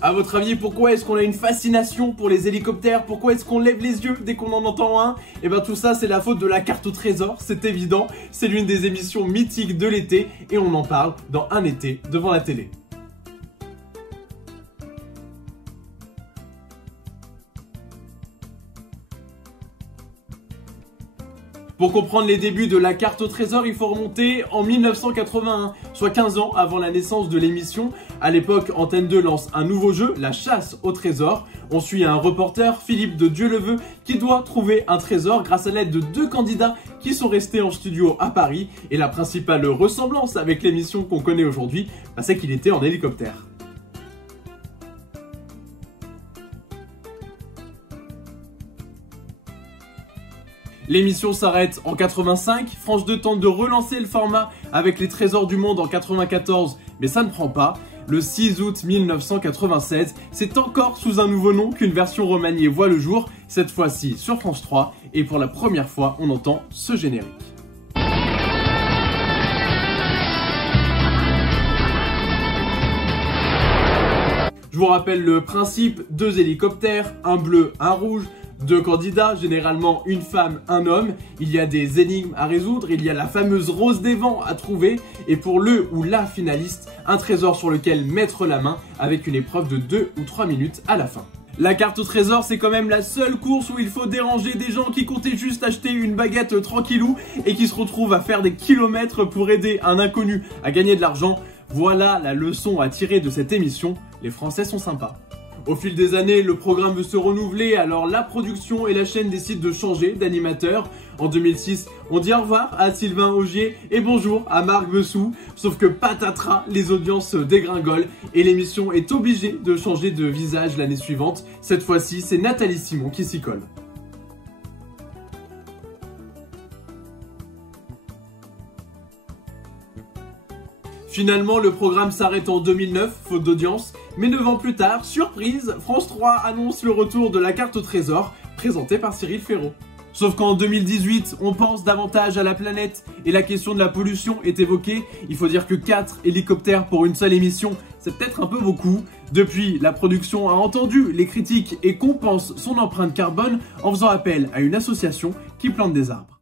À votre avis, pourquoi est-ce qu'on a une fascination pour les hélicoptères? Pourquoi est-ce qu'on lève les yeux dès qu'on en entend un? Et bien tout ça, c'est la faute de la carte au trésor, c'est évident. C'est l'une des émissions mythiques de l'été et on en parle dans Un été devant la télé. Pour comprendre les débuts de la carte au trésor, il faut remonter en 1981, soit 15 ans avant la naissance de l'émission. À l'époque, Antenne 2 lance un nouveau jeu, la chasse au trésor. On suit un reporter, Philippe de Dieuleveux, qui doit trouver un trésor grâce à l'aide de 2 candidats qui sont restés en studio à Paris. Et la principale ressemblance avec l'émission qu'on connaît aujourd'hui, c'est qu'il était en hélicoptère. L'émission s'arrête en 85, France 2 tente de relancer le format avec les Trésors du Monde en 94, mais ça ne prend pas. Le 6 août 1996, c'est encore sous un nouveau nom qu'une version remaniée voit le jour, cette fois-ci sur France 3, et pour la première fois, on entend ce générique. Je vous rappelle le principe, 2 hélicoptères, un bleu, un rouge, 2 candidats, généralement une femme, un homme. Il y a des énigmes à résoudre, il y a la fameuse rose des vents à trouver et pour le ou la finaliste, un trésor sur lequel mettre la main avec une épreuve de 2 ou 3 minutes à la fin. La carte au trésor, c'est quand même la seule course où il faut déranger des gens qui comptaient juste acheter une baguette tranquillou et qui se retrouvent à faire des kilomètres pour aider un inconnu à gagner de l'argent. Voilà la leçon à tirer de cette émission, les Français sont sympas. Au fil des années, le programme veut se renouveler, alors la production et la chaîne décident de changer d'animateur. En 2006, on dit au revoir à Sylvain Augier et bonjour à Marc Bessou. Sauf que patatras, les audiences dégringolent et l'émission est obligée de changer de visage l'année suivante. Cette fois-ci, c'est Nathalie Simon qui s'y colle. Finalement, le programme s'arrête en 2009, faute d'audience, mais 9 ans plus tard, surprise, France 3 annonce le retour de la carte au trésor, présentée par Cyril Ferraud. Sauf qu'en 2018, on pense davantage à la planète et la question de la pollution est évoquée. Il faut dire que 4 hélicoptères pour une seule émission, c'est peut-être un peu beaucoup. Depuis, la production a entendu les critiques et compense son empreinte carbone en faisant appel à une association qui plante des arbres.